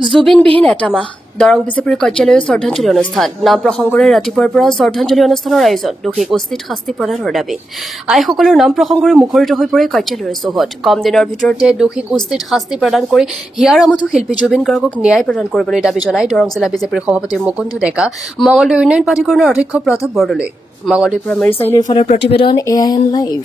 জুবিনবিহীন এটা মাহ দৰং বিজেপিৰ কাৰ্যালয়ৰ শ্ৰদ্ধাঞ্জলি অনুষ্ঠান নাম প্ৰসংগৰে ৰাতিপুৱাৰ পৰা শ্ৰদ্ধাঞ্জলি অনুষ্ঠানৰ আয়োজন দোষীক উচিত শাস্তি প্ৰদানৰ দাবী আইসকলৰ নাম প্ৰসংগৰে মুখৰিত হৈ পৰে কাৰ্যালয়ৰ চৌহদ কম দিনৰ ভিতৰতে দোষীক উচিত শাস্তি প্ৰদান কৰি হিয়াৰ আমঠু শিল্পী জুবিন গাৰ্গক ন্যায় প্ৰদান কৰিবলৈ দাবী জনাই দৰং জিলা বিজেপিৰ সভাপতি মুকুন্দ ডেকা মঙলদৈ উন্নয়ন প্ৰাধিকৰণৰ অধ্যক্ষ প্ৰতাপ বৰদলৈ মঙলদৈৰ পৰা মিৰ চাহিলৰ ফালৰ প্ৰতিবেদন AIN লাইভ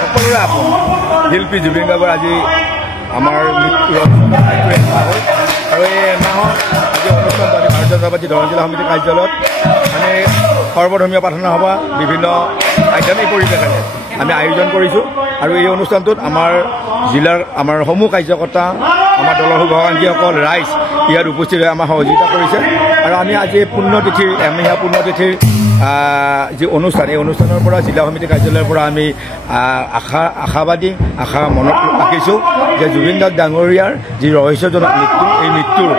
সকলোৰে আপোন শিল্পী জুবিন গাৰ্গৰ আজি আমাৰ মৃত্যু আৰু এই এমাহত আজি অনুষ্ঠান ভাৰতীয় জনতা পাৰ্টি দৰং জিলা সমিতি কাৰ্যালয়ত মানে সৰ্বধৰ্মীয় প্ৰাৰ্থনা সভা বিভিন্ন আধ্যাত্মিক পৰিৱেশেৰে আমি আয়োজন কৰিছোঁ আৰু এই অনুষ্ঠানটোত আমাৰ জিলাৰ আমাৰ সমূহ কাৰ্যকৰ্তা আমাৰ দলৰ শুভাকাংক্ষীসকল ৰাইজ ইয়াত উপস্থিত হৈ আমাৰ সহযোগিতা কৰিছে আৰু আমি আজি পুণ্যতিথিৰ এমহীয়া পুণ্যতিথিৰ যি অনুষ্ঠান এই অনুষ্ঠানৰ পৰা জিলা সমিতি কাৰ্যালয়ৰ পৰা আমি আশাবাদী আশা মনত ৰাখিছোঁ যে জুবিন গাৰ্গ ডাঙৰীয়াৰ যি ৰহস্যজনক মৃত্যু এই মৃত্যুৰ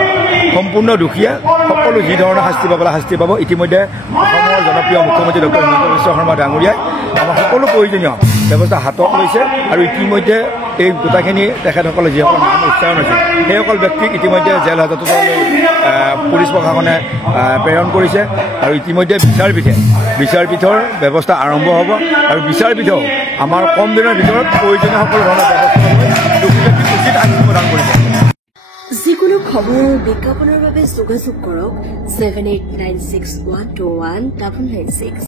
সম্পূৰ্ণ দুখীয়া সকলো যি ধৰণৰ শাস্তি পাবলৈ শাস্তি পাব ইতিমধ্যে অসমৰ জনপ্ৰিয় মুখ্যমন্ত্ৰী ডক্টৰ হিমন্ত বিশ্ব শৰ্মা ডাঙৰীয়াই আমাৰ সকলো প্ৰয়োজনীয় ব্যৱস্থা হাতত লৈছে আৰু ইতিমধ্যে এই গোটাখিনি তেখেতসকলে যিসকল নাম উচ্চাৰণ হৈছে সেইসকল ব্যক্তিক ইতিমধ্যে জেল হাজতলৈ পুলিচ প্ৰশাসনে প্ৰেৰণ কৰিছে আৰু ইতিমধ্যে বিচাৰপীঠৰ ব্যৱস্থা আৰম্ভ হ'ব আৰু বিচাৰপীঠেও আমাৰ কম দিনৰ ভিতৰত প্ৰয়োজনীয় সকলো ধৰণৰ ব্যৱস্থা দোষী ব্যক্তিক উচিত শাস্তি প্ৰদান কৰিব যিকোনো খবৰ বিজ্ঞাপনৰ বাবে যোগাযোগ কৰক 7896121996